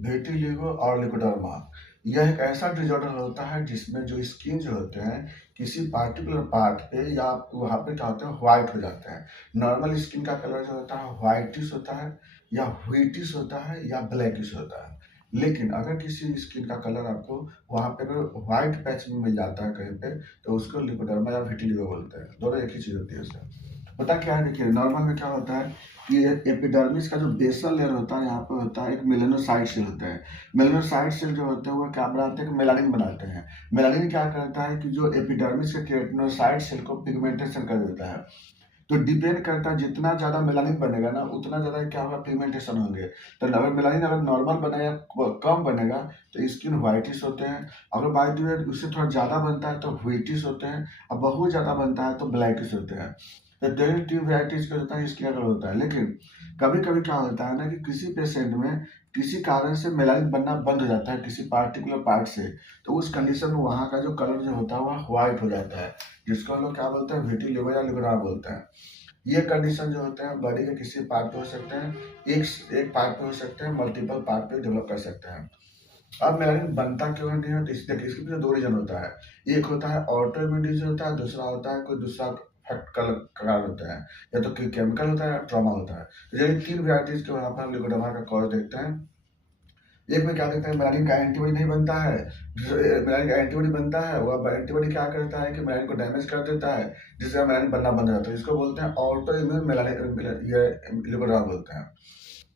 Vitiligo और leucoderma यह एक ऐसा डिसऑर्डर होता है जिसमें जो स्किन जो होते हैं किसी पार्टिकुलर पार्ट पे या वहाँ पे क्या होते हैं व्हाइट हो जाते हैं। नॉर्मल स्किन का कलर जो होता है व्हाइटिश होता है या व्हीटिश होता है या ब्लैकिश होता है। लेकिन अगर किसी स्किन का कलर आपको वहाँ पे अगर व्हाइट पैच में मिल जाता है कहीं पे तो उसको लिकोडर्मा या विटिलिगो बोलते हैं। दोनों एक ही चीज़ होती है उससे। पता क्या है, देखिए नॉर्मल में क्या होता है कि एपिडर्मिस का जो बेसल लेयर होता है यहाँ पे होता है एक मेलानोसाइट सेल होता है। मेलानोसाइट सेल जो होते हैं वो क्या बनाते हैं, मेलानिन बनाते हैं। मेलानिन क्या करता है कि जो एपिडर्मिस के केराटिनोसाइट सेल को पिगमेंटेशन कर देता है। तो डिपेंड करता है जितना ज्यादा मेलानिन बनेगा ना उतना ज्यादा क्या होगा, पिगमेंटेशन होंगे। तो अगर मेलानिन अगर नॉर्मल बना या कम बनेगा तो स्किन व्हाइटिश होते हैं। अगर बाय द वे उससे थोड़ा ज्यादा बनता है तो व्हीटिश होते हैं और बहुत ज्यादा बनता है तो ब्लैकिश होते हैं। तो डेली ट्यूब वेराइटीज का होता है स्किन कलर होता है। लेकिन कभी कभी क्या होता है ना कि किसी पेशेंट में किसी कारण से मेलानिन बनना बंद हो जाता है किसी पार्टिकुलर पार्ट से, तो उस कंडीशन में वहाँ का जो कलर जो होता है वह व्हाइट हो जाता है, जिसको हम लोग क्या बोलते हैं, विटिलिगो या लिकोडर्मा बोलते हैं। ये कंडीशन जो होते हैं बॉडी के किसी पार्ट पे हो सकते हैं, एक पार्ट पे हो सकते हैं, मल्टीपल पार्ट पे डेवलप कर सकते हैं। अब मेलानिन बनता क्यों नहीं है, तो इसके पीछे दो रीजन होता है। एक होता है ऑटो इम्यून डिजीज होता है, दूसरा होता है कोई दूसरा फैक्टर कारण होता है, या तो केमिकल होता है या ट्रॉमा होता है। तो यही तीन वेराइटीज के यहाँ पर हम लिकोडर्मा का कॉज देखते हैं। एक में क्या देखते हैं, मेलानिन का एंटीबॉडी नहीं बनता है। मेलानिन का एंटीबॉडी बनता है, वह एंटीबॉडी क्या करता है कि मेलानिन को डैमेज कर देता है, जिससे मेलानिन बनना बंद हो जाता है। इसको बोलते हैं ऑटो इम्यून मेलानिन, ये लिकोडर्मा बोलते हैं।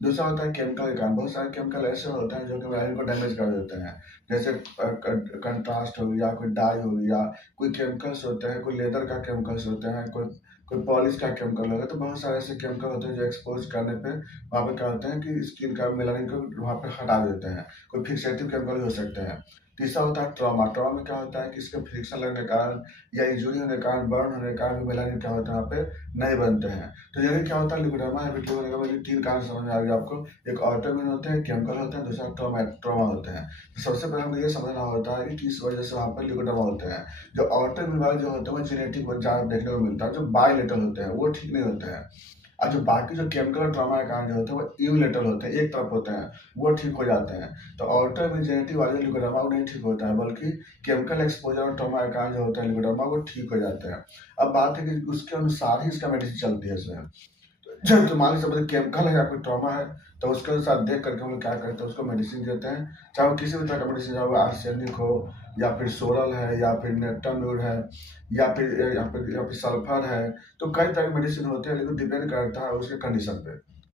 दूसरा होता है केमिकल के कारण। बहुत सारे केमिकल ऐसे होते हैं जो कि मेलानिन को डैमेज कर देते हैं, जैसे कंट्रास्ट हो गया, कोई डाई हो गया, कोई केमिकल्स होते हैं, कोई लेदर का केमिकल्स होते हैं, कोई कोई पॉलिश का केमिकल होगा। तो बहुत सारे ऐसे केमिकल होते हैं जो एक्सपोज करने पे वहाँ पे क्या होते हैं कि स्किन का मेलानिन को वहाँ पे हटा देते हैं। कोई फिक्सेटिव केमिकल भी हो सकते हैं। तीसरा होता है ट्रॉमा। ट्रॉमा में क्या होता है कि इसके फ्रिक्शन लगने के कारण या इंजुरी होने के कारण, बर्न होने के कारण भी मेलानिन क्या होता है वहाँ पे नहीं बनते हैं। तो यही क्या होता है, लिकोडर्मा या विटिलिगो, ये तीन कारण समझ में आ गया आपको। एक ऑटो इम्यून होते हैं, केमिकल होते हैं, दूसरा ट्रॉमा होते हैं। तो सबसे पहले हमें ये समझना होता है कि किस वजह से वहाँ पर लिकोडर्मा होते हैं। जो ऑटो इम्यून वाले जो होते हैं वो जेनेटिक ज़्यादा देखने को मिलता है। जो बायलेटरल होते हैं वो ठीक नहीं होते हैं। और जो बाकी जो केमिकल और ट्रॉमा के कारण जो होते हैं वो यूनिलेटरल होते हैं, एक तरफ होते हैं, वो ठीक हो जाते हैं। तो ऑटो इम्यून जेनेटिक वाले लिकोडर्मा वो नहीं ठीक होता है, बल्कि केमिकल एक्सपोजर और ट्रॉमा के कारण जो होता है लिकोडर्मा वो ठीक हो जाते हैं। अब बात है कि उसके अनुसार ही इसका मेडिसिन चलती है सर। जब तो मान लीजिए केमिकल है या कोई ट्रॉमा है तो उसके अनुसार देख करके हम लोग क्या करते हैं, उसको मेडिसिन देते हैं। चाहे वो किसी भी तरह का मेडिसिन, चाहे वो आर्सेनिक हो या फिर सोरल है या फिर नेप्टाम्यूर है या फिर सल्फर है। तो कई तरह की मेडिसिन होती है, लेकिन डिपेंड करता है उसके कंडीशन पे।